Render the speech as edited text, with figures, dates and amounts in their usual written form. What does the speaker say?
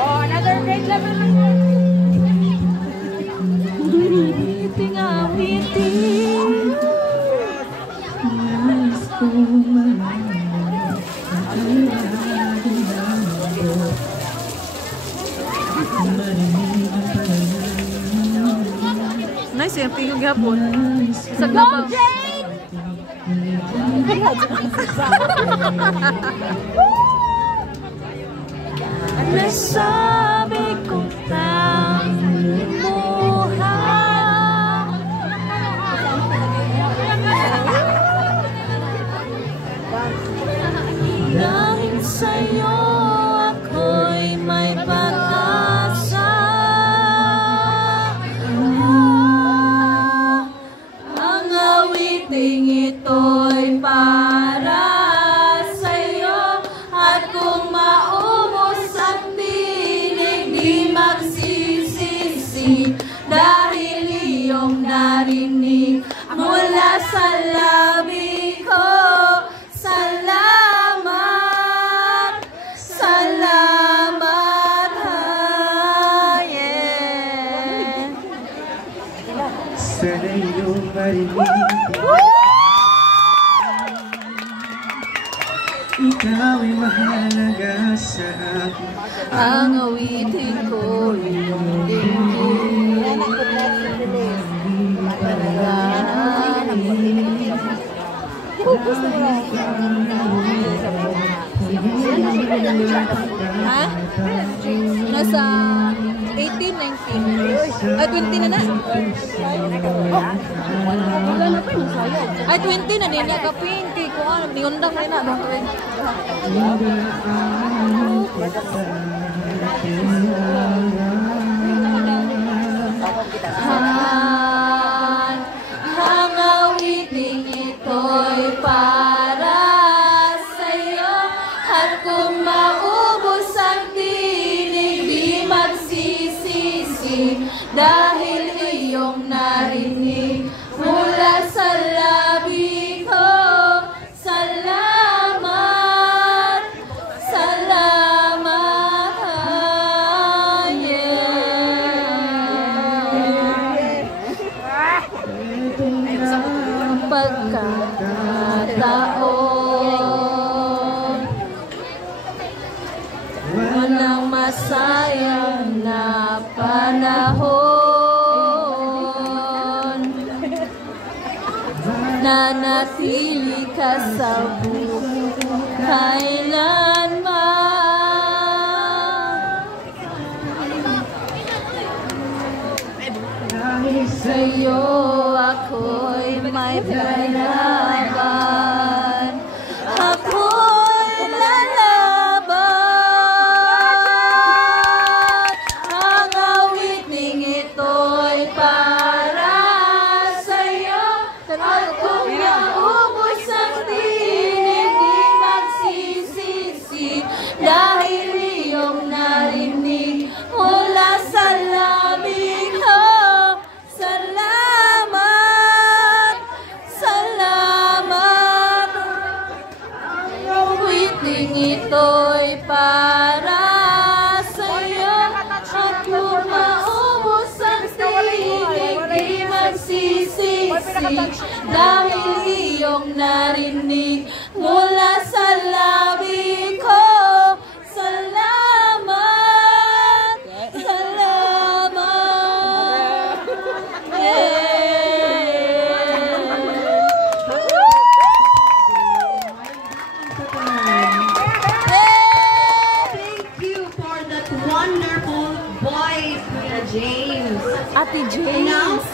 Oh, another grade level. Nice yung tingog hapon. Sa gabaw. Nasabi ko dahil sa'yo ako'y may pag-asa. Ang awiting ito'y para sa'yo. At kung maubos ang tinig, di magsisisi. Dahil iyong narinig mula sa labi ko. Sana iyong marinig. Ikaw ay mahalaga sa akin. Ang awitin ko iyong dinggin. Ha? Nasa 18, 19. Ay, 20 na na. Ay, 20 na din niya. Kapin, kay ko ano, niundang rin na. Ang awiting ito'y para sa'yo. At kung maubos ang tinig, di magsisisi. Dahil iyong narinig mula sa labi ko. Salamat, salamat, pagkakataon, walang masayang na panahon. Nanatili ka sa kailanman. Dahil sa'yo ako'y may lalaban. Ako'y lalaban. Ang awiting ito'y para sa'yo. At kung naubos ang tinig, di magsisisi. Dahil iyong narinig mula sa labi ko. Salamat, salamat. Ang awiting ito'y para sa'yo. At kung maubos ang tinig, di magsisisi. Dahil iyong narinig mula sa labi ko. Salamat, salamat. Thank you for that wonderful voice, Kuya James. Ate James.